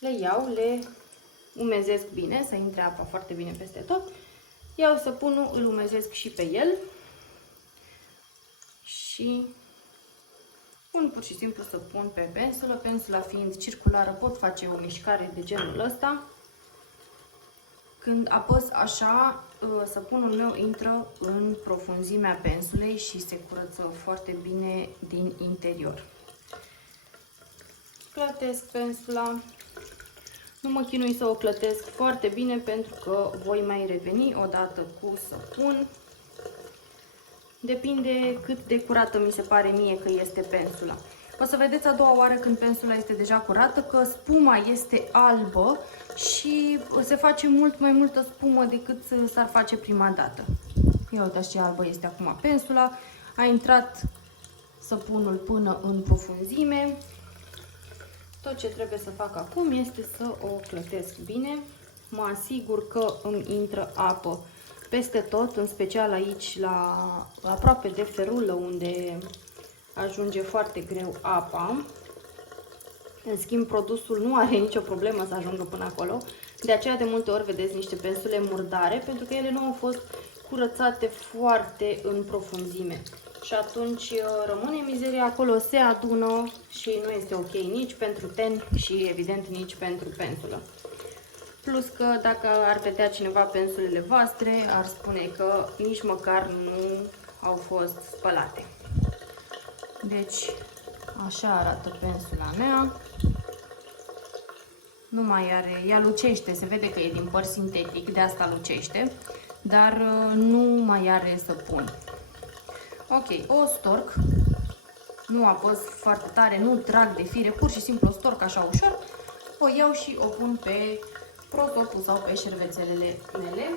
le iau, le umezesc bine, să intre apa foarte bine peste tot. Iau săpunul, îl umezesc și pe el și pun pur și simplu săpun pe pensulă. Pensula fiind circulară pot face o mișcare de genul ăsta. Când apăs așa, săpunul meu intră în profunzimea pensulei și se curăță foarte bine din interior. Clătesc pensula. Nu mă chinui să o clătesc foarte bine pentru că voi mai reveni odată cu săpun. Depinde cât de curată mi se pare mie că este pensula. O să vedeți a doua oară când pensula este deja curată că spuma este albă și se face mult mai multă spumă decât s-ar face prima dată. Ia uitați ce albă este acum pensula. A intrat săpunul până în profunzime. Tot ce trebuie să fac acum este să o clătesc bine. Mă asigur că îmi intră apă peste tot, în special aici la aproape de ferulă unde ajunge foarte greu apa. În schimb, produsul nu are nicio problemă să ajungă până acolo. De aceea de multe ori vedeți niște pensule murdare, pentru că ele nu au fost curățate foarte în profunzime. Și atunci rămâne mizeria acolo, se adună și nu este ok nici pentru ten și evident nici pentru pensulă. Plus că dacă ar vedea cineva pensulele voastre, ar spune că nici măcar nu au fost spălate. Deci, așa arată pensula mea. Nu mai are, ea lucește, se vede că e din păr sintetic, de asta lucește, dar nu mai are săpun. Ok, o storc, nu apăs foarte tare, nu trag de fire, pur și simplu o storc așa ușor, o iau și o pun pe prosopul sau pe șervețelele mele.